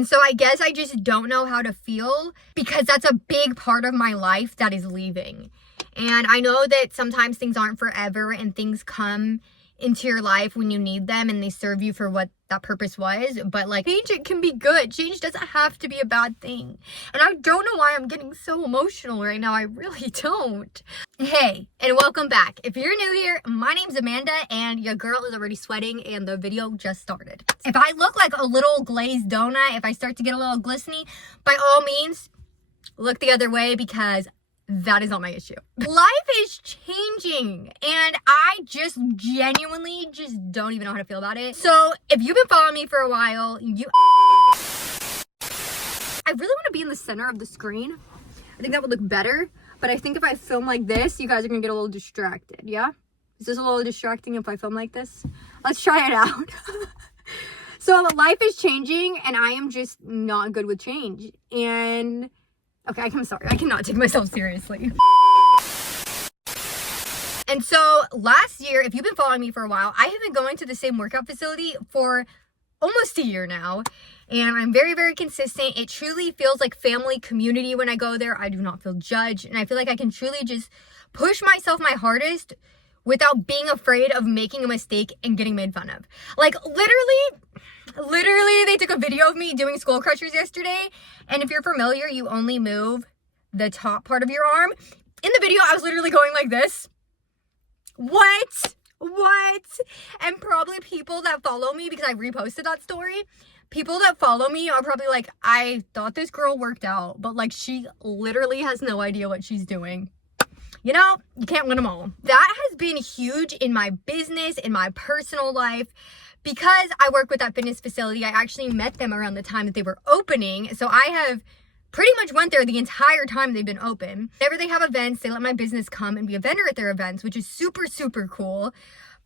And so I guess I just don't know how to feel because that's a big part of my life that is leaving. And I know that sometimes things aren't forever and things come into your life when you need them and they serve you for what that purpose was. But like, change, it can be good. Change doesn't have to be a bad thing. And I don't know why I'm getting so emotional right now. I really don't. Hey, and welcome back. If you're new here, my name's Amanda and your girl is already sweating and the video just started. If I look like a little glazed donut, if I start to get a little glistening, by all means, look the other way because that is not my issue. Life is changing and I just genuinely just don't even know how to feel about it. So if you've been following me for a while, I really want to be in the center of the screen. I think that would look better, but I think if I film like this, you guys are gonna get a little distracted, yeah? Is this a little distracting if I film like this? Let's try it out. So life is changing and I am just not good with change. And okay, I'm sorry. I cannot take myself seriously. And so last year, if you've been following me for a while, I have been going to the same workout facility for almost a year now. And I'm very, very consistent. It truly feels like family community when I go there. I do not feel judged. And I feel like I can truly just push myself my hardest without being afraid of making a mistake and getting made fun of. Like literally, they took a video of me doing skull crushers yesterday. And if you're familiar, you only move the top part of your arm. In the video, I was literally going like this. What? And probably people that follow me, because I reposted that story, people that follow me are probably like, I thought this girl worked out, but like she literally has no idea what she's doing. You know, you can't win them all. That has been huge in my business, in my personal life. Because I work with that fitness facility, I actually met them around the time that they were opening. So I have pretty much went there the entire time they've been open. Whenever they have events, they let my business come and be a vendor at their events, which is super, super cool.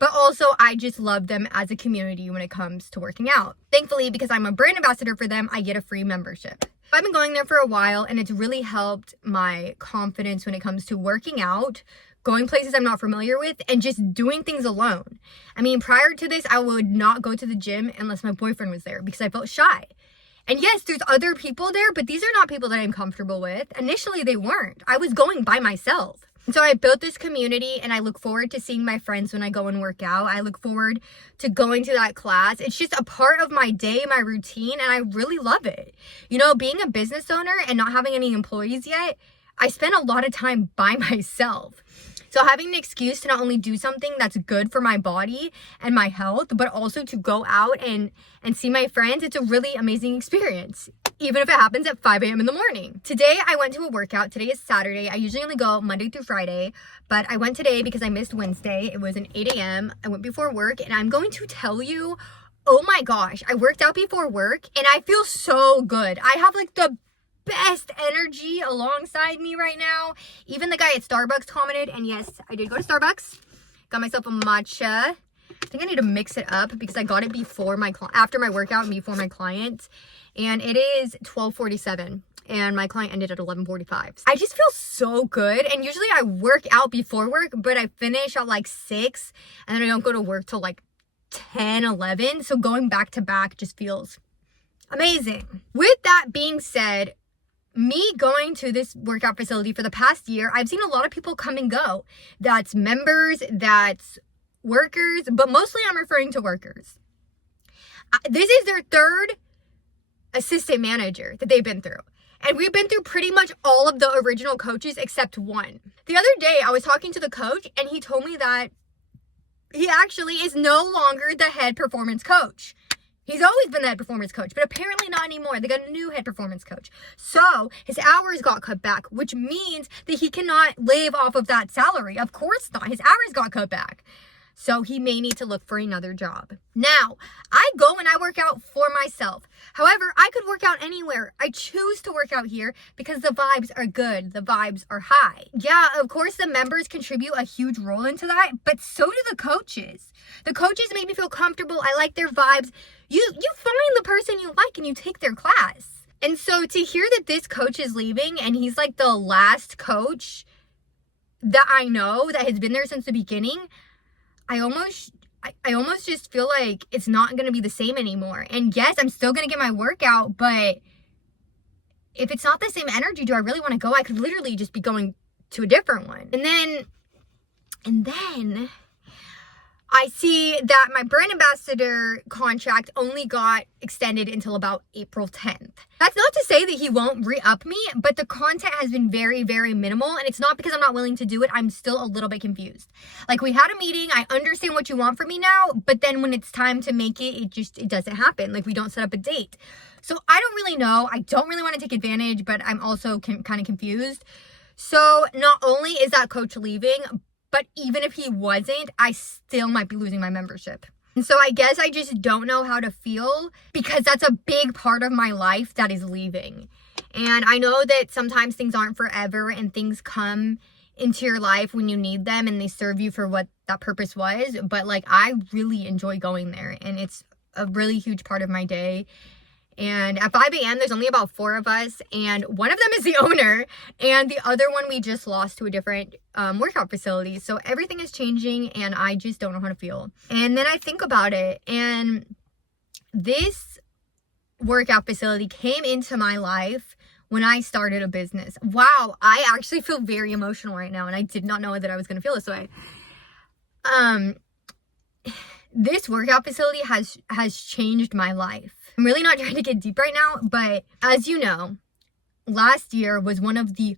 But also, I just love them as a community when it comes to working out. Thankfully, because I'm a brand ambassador for them, I get a free membership. I've been going there for a while and it's really helped my confidence when it comes to working out, going places I'm not familiar with, and just doing things alone. I mean, prior to this, I would not go to the gym unless my boyfriend was there because I felt shy. And yes, there's other people there, but these are not people that I'm comfortable with. Initially, they weren't. I was going by myself. And so I built this community and I look forward to seeing my friends when I go and work out. I look forward to going to that class. It's just a part of my day, my routine, and I really love it. You know, being a business owner and not having any employees yet, I spend a lot of time by myself. So having an excuse to not only do something that's good for my body and my health, but also to go out and see my friends, it's a really amazing experience, even if it happens at 5 a.m. in the morning. Today, I went to a workout. Today is Saturday. I usually only go Monday through Friday, but I went today because I missed Wednesday. It was an 8 a.m. I went before work, and I'm going to tell you, oh my gosh, I worked out before work, and I feel so good. I have like the best energy alongside me right now. Even the guy at Starbucks commented, and yes, I did go to Starbucks. Got myself a matcha. I think I need to mix it up because I got it before after my workout and before my client. And it is 12:47 and my client ended at 11:45. I just feel so good. And usually I work out before work, but I finish at like 6 and then I don't go to work till like 10, 11. So going back to back just feels amazing. With that being said, me going to this workout facility for the past year, I've seen a lot of people come and go. That's members, that's workers, but mostly I'm referring to workers. This is their third assistant manager that they've been through. And we've been through pretty much all of the original coaches except one. The other day, I was talking to the coach and he told me that he actually is no longer the head performance coach. He's always been the head performance coach, but apparently not anymore. They got a new head performance coach. So his hours got cut back, which means that he cannot live off of that salary. Of course not. His hours got cut back. So he may need to look for another job. Now, I go and I work out for myself. However, I could work out anywhere. I choose to work out here because the vibes are good. The vibes are high. Yeah, of course, the members contribute a huge role into that, but so do the coaches. The coaches make me feel comfortable. I like their vibes. You find the person you like and you take their class. And so to hear that this coach is leaving and he's like the last coach that I know that has been there since the beginning, I I almost just feel like it's not going to be the same anymore. And yes, I'm still going to get my workout, but if it's not the same energy, do I really want to go? I could literally just be going to a different one. And then I see that my brand ambassador contract only got extended until about April 10th. That's not to say that he won't re-up me, but the content has been very, very minimal. And it's not because I'm not willing to do it. I'm still a little bit confused. Like, we had a meeting. I understand what you want from me now. But then when it's time to make it, it doesn't happen. Like, we don't set up a date. So I don't really know. I don't really want to take advantage, but I'm also kind of confused. So not only is that coach leaving, but even if he wasn't, I still might be losing my membership. And so I guess I just don't know how to feel, because that's a big part of my life that is leaving. And I know that sometimes things aren't forever and things come into your life when you need them and they serve you for what that purpose was. But like, I really enjoy going there, and it's a really huge part of my day. And at 5 a.m., there's only about 4 of us, and one of them is the owner, and the other one we just lost to a different workout facility. So everything is changing, and I just don't know how to feel. And then I think about it, and this workout facility came into my life when I started a business. Wow, I actually feel very emotional right now, and I did not know that I was going to feel this way. This workout facility has changed my life. I'm really not trying to get deep right now, but as you know, last year was one of the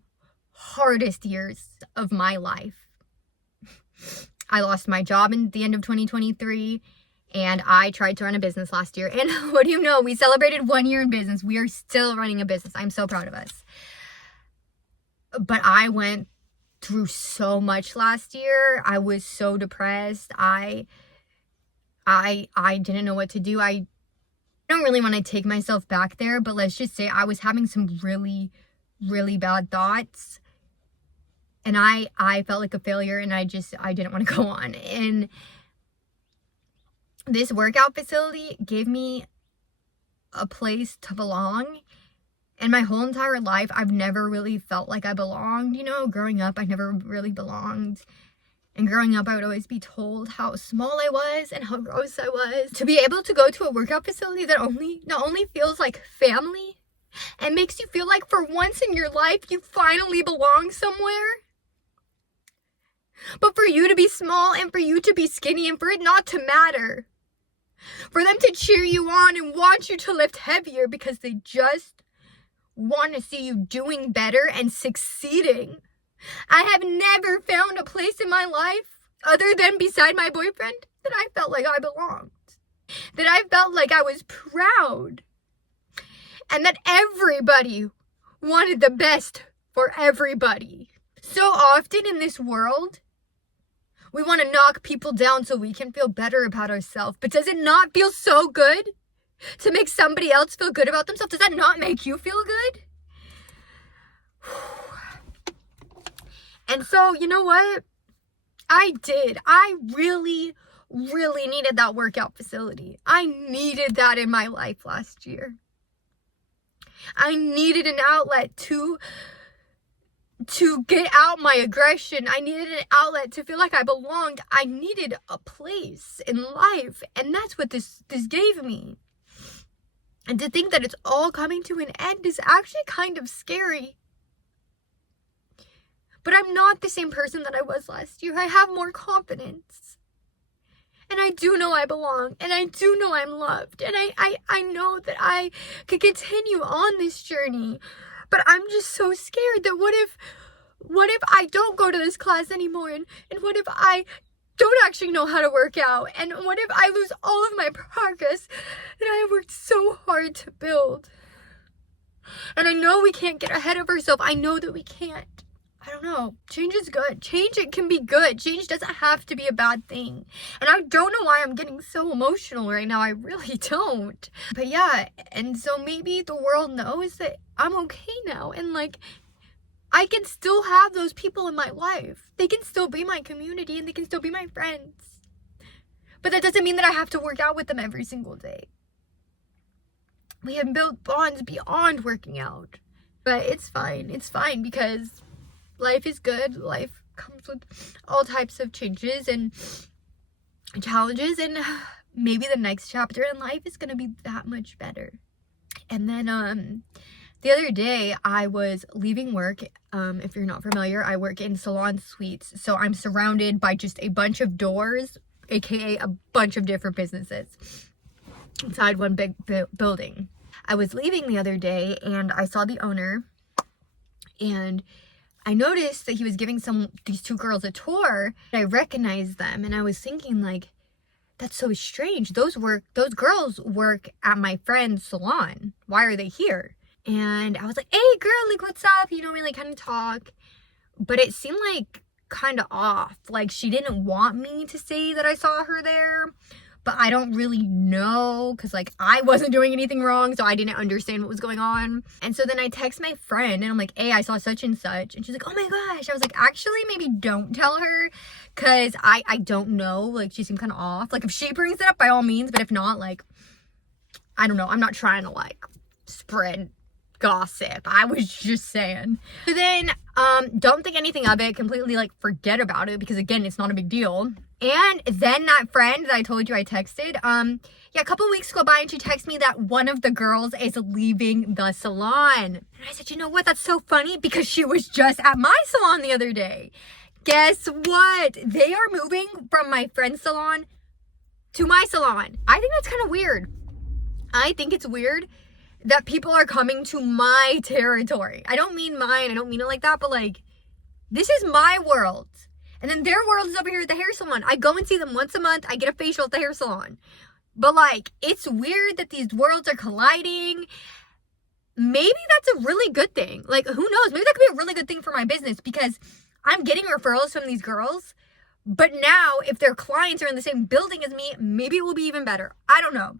hardest years of my life. I lost my job at the end of 2023, and I tried to run a business last year. And what do you know? We celebrated 1 year in business. We are still running a business. I'm so proud of us. But I went through so much last year. I was so depressed. I didn't know what to do. I don't really want to take myself back there, but let's just say I was having some really, really bad thoughts, and I felt like a failure, and I didn't want to go on. And this workout facility gave me a place to belong. And my whole entire life, I've never really felt like I belonged. You know, growing up, I never really belonged. And growing up, I would always be told how small I was and how gross I was. To be able to go to a workout facility that not only feels like family and makes you feel like for once in your life you finally belong somewhere, but for you to be small and for you to be skinny and for it not to matter, for them to cheer you on and want you to lift heavier because they just want to see you doing better and succeeding. I have never found a place in my life, other than beside my boyfriend, that I felt like I belonged. That I felt like I was proud. And that everybody wanted the best for everybody. So often in this world, we want to knock people down so we can feel better about ourselves. But does it not feel so good to make somebody else feel good about themselves? Does that not make you feel good? And so, you know what? I really, really needed that workout facility. I needed that in my life last year. I needed an outlet to get out my aggression. I needed an outlet to feel like I belonged. I needed a place in life. And that's what this gave me. And to think that it's all coming to an end is actually kind of scary. But I'm not the same person that I was last year. I have more confidence. And I do know I belong. And I do know I'm loved. And I know that I could continue on this journey. But I'm just so scared that what if I don't go to this class anymore? And what if I don't actually know how to work out? And what if I lose all of my progress that I have worked so hard to build? And I know we can't get ahead of ourselves. I know that we can't. I don't know. Change is good. Change, it can be good. Change doesn't have to be a bad thing. And I don't know why I'm getting so emotional right now. I really don't. But yeah, and so maybe the world knows that I'm okay now. And like, I can still have those people in my life. They can still be my community and they can still be my friends. But that doesn't mean that I have to work out with them every single day. We have built bonds beyond working out. But it's fine. It's fine because life is good. Life comes with all types of changes, and challenges, and maybe the next chapter in life is gonna be that much better. And then the other day I was leaving work. If you're not familiar, I work in salon suites, so I'm surrounded by just a bunch of doors, aka a bunch of different businesses inside one big building. I was leaving the other day and I saw the owner, and I noticed that he was giving these two girls a tour. I recognized them, and I was thinking, like, that's so strange. Those girls work at my friend's salon. Why are they here? And I was like, hey girl, like, what's up? You know, we like kind of talk, but it seemed like kind of off. Like, she didn't want me to say that I saw her there, but I don't really know, because like I wasn't doing anything wrong, so I didn't understand what was going on. And so then I text my friend and I'm like, hey, I saw such and such. And she's like, oh my gosh. I was like, actually, maybe don't tell her, because I don't know. Like, she seemed kind of off. Like, if she brings it up, by all means, but if not, like, I don't know. I'm not trying to like spread gossip. I was just saying. So then don't think anything of it. Completely like forget about it, because again, it's not a big deal. And then that friend that I told you I texted, yeah, a couple weeks go by and she texted me that one of the girls is leaving the salon. And I said, you know what? That's so funny, because she was just at my salon the other day. Guess what? They are moving from my friend's salon to my salon. I think that's kind of weird. I think it's weird that people are coming to my territory. I don't mean mine. I don't mean it like that, but like, this is my world. And then their world is over here at the hair salon. I go and see them once a month. I get a facial at the hair salon. But like, it's weird that these worlds are colliding. Maybe that's a really good thing. Like, who knows? Maybe that could be a really good thing for my business, because I'm getting referrals from these girls. But now, if their clients are in the same building as me, maybe it will be even better. I don't know.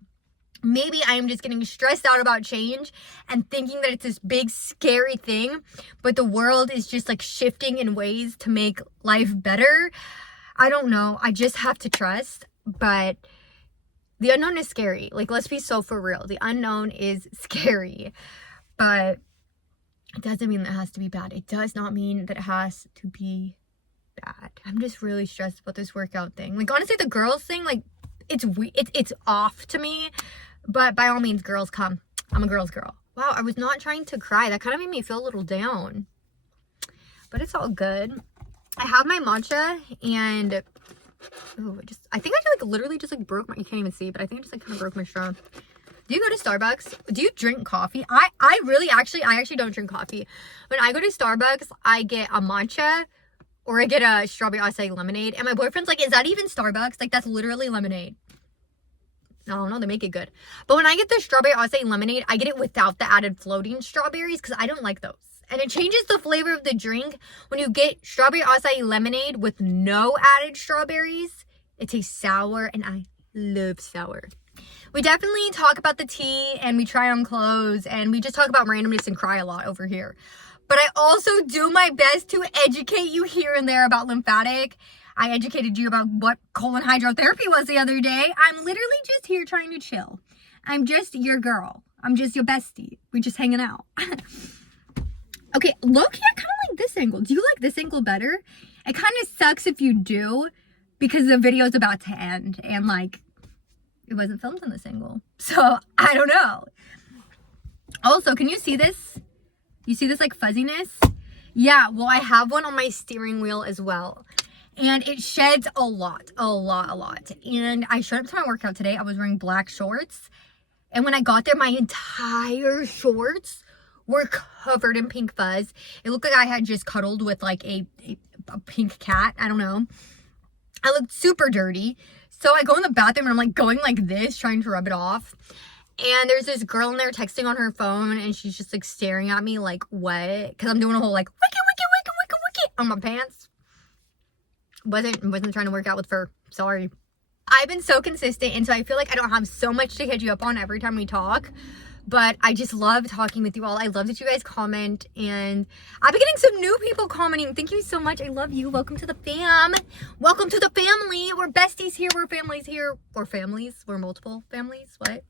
Maybe I am just getting stressed out about change and thinking that it's this big, scary thing, but the world is just like shifting in ways to make life better. I don't know. I just have to trust. But the unknown is scary. Like, let's be so for real. The unknown is scary. But it doesn't mean that it has to be bad. It does not mean that it has to be bad. I'm just really stressed about this workout thing. Like, honestly, the girls thing, like, it's off to me. But by all means, girls, come. I'm a girl's girl. Wow, I was not trying to cry. That kind of made me feel a little down. But it's all good. I have my matcha, and I think I just like literally just like broke my, you can't even see, but I think I just like kind of broke my straw. Do you go to Starbucks? Do you drink coffee? I actually don't drink coffee. When I go to Starbucks, I get a matcha or I get a strawberry acai lemonade. And my boyfriend's like, is that even Starbucks? Like, that's literally lemonade. I don't know, they make it good. But when I get the strawberry acai lemonade, I get it without the added floating strawberries, because I don't like those. And it changes the flavor of the drink. When you get strawberry acai lemonade with no added strawberries, it tastes sour, and I love sour. We definitely talk about the tea, and we try on clothes, and we just talk about randomness and cry a lot over here. But I also do my best to educate you here and there about lymphatic. I educated you about what colon hydrotherapy was the other day. I'm literally just here trying to chill. I'm just your girl. I'm just your bestie. We're just hanging out. Okay, low-key, I kind of like this angle. Do you like this angle better? It kind of sucks if you do, because the video's about to end, and like, it wasn't filmed on this angle. So, I don't know. Also, can you see this? You see this like fuzziness? Yeah, well, I have one on my steering wheel as well. And it sheds a lot. And I showed up to my workout today. I was wearing black shorts. And when I got there, my entire shorts were covered in pink fuzz. It looked like I had just cuddled with like a pink cat. I don't know. I looked super dirty. So I go in the bathroom and I'm like going like this, trying to rub it off. And there's this girl in there texting on her phone, and she's just like staring at me like, what? Because I'm doing a whole like, wiki on my pants. Wasn't trying to work out with fur. Sorry. I've been so consistent, and so I feel like I don't have so much to catch you up on every time we talk. But I just love talking with you all. I love that you guys comment, and I've been getting some new people commenting. Thank you so much. I love you. Welcome to the fam. Welcome to the family. We're besties here. We're families here. We're families. We're multiple families. What?